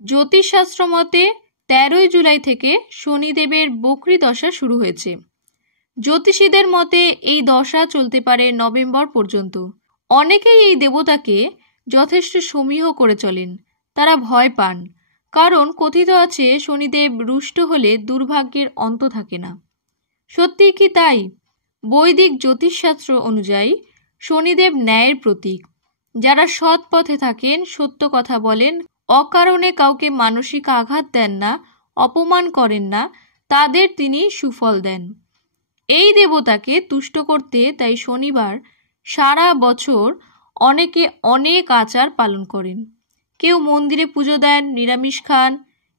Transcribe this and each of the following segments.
জ্যোতিষশাস্ত্র মতে 13ই জুলাই থেকে শনিদেবের বকরি দশা শুরু হয়েছে। জ্যোতিষীদের মতে এই দশা চলতে পারে নভেম্বর পর্যন্ত। অনেকেই এই দেবতাকে যথেষ্ট সমীহ করে চলেন। তারা ভয় পান, কারণ কথিত আছে শনিদেব রুষ্ট হলে দুর্ভাগ্যের অন্ত থাকে না। সত্যি কি তাই? বৈদিক জ্যোতিষশাস্ত্র অনুযায়ী শনিদেব ন্যায়ের প্রতীক। যারা সৎ পথে থাকেন, সত্য কথা বলেন, অকারণে কাউকে মানসিক আঘাত দেন না, অপমান করেন না, তাদের তিনি সুফল দেন। এই দেবতাকে তুষ্ট করতে তাই শনিবার সারা বছর অনেকে অনেক আচার পালন করেন। কেউ মন্দিরে পুজো দেন, নিরামিষ খান,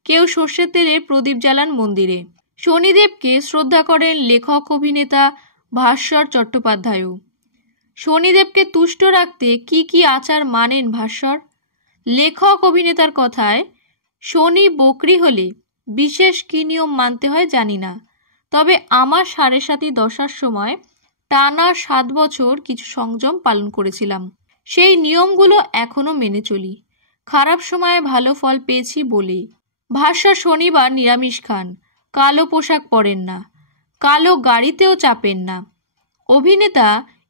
কেউ সর্ষের তেলে প্রদীপ জ্বালান মন্দিরে। শনিদেবকে শ্রদ্ধা করেন লেখক অভিনেতা ভাস্বর চট্টোপাধ্যায়ও। শনিদেবকে তুষ্ট রাখতে কি কি আচার মানেন ভাস্বর? লেখক অভিনেতার কথায়, শনি বকরি হলে বিশেষ কি নিয়ম মানতে হয় জানি না, তবে আমার 7.5 দশার সময় টানা 7 বছর কিছু সংযম পালন করেছিলাম। সেই নিয়মগুলো এখনো মেনে চলি। খারাপ সময়ে ভালো ফল পেয়েছি বলে। ভাস্বর শনিবার নিরামিষ খান, কালো পোশাক পরেন না, কালো গাড়িতেও চাপেন না। অভিনেতা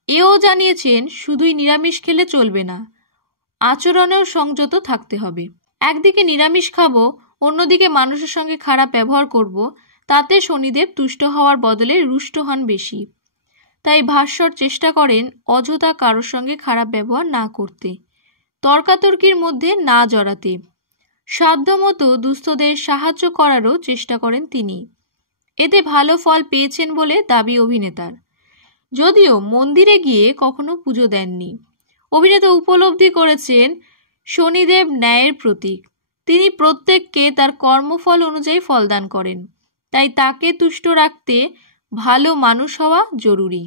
এও জানিয়েছেন শুধুই নিরামিষ খেলে চলবে না, আচরণেও সংযত থাকতে হবে। একদিকে নিরামিষ খাবো, অন্যদিকে মানুষের সঙ্গে খারাপ ব্যবহার করব, তাতে শনিদেব তুষ্ট হওয়ার বদলে রুষ্ট হন বেশি। তাই ভাস্বর চেষ্টা করেন অযথা কারোর সঙ্গে খারাপ ব্যবহার না করতে, তর্কাতর্কির মধ্যে না জড়াতে। সাধ্যমতো দুস্থদের সাহায্য করারও চেষ্টা করেন তিনি। এতে ভালো ফল পেয়েছেন বলে দাবি অভিনেতার। যদিও মন্দিরে গিয়ে কখনো পুজো দেননি। অভিনেতা উপলব্ধি করেছেন শনিদেব ন্যায়ের প্রতীক। তিনি প্রত্যেককে তার কর্মফল অনুযায়ী ফলদান করেন। তাই তাকে তুষ্ট রাখতে ভালো মানুষ হওয়া জরুরি।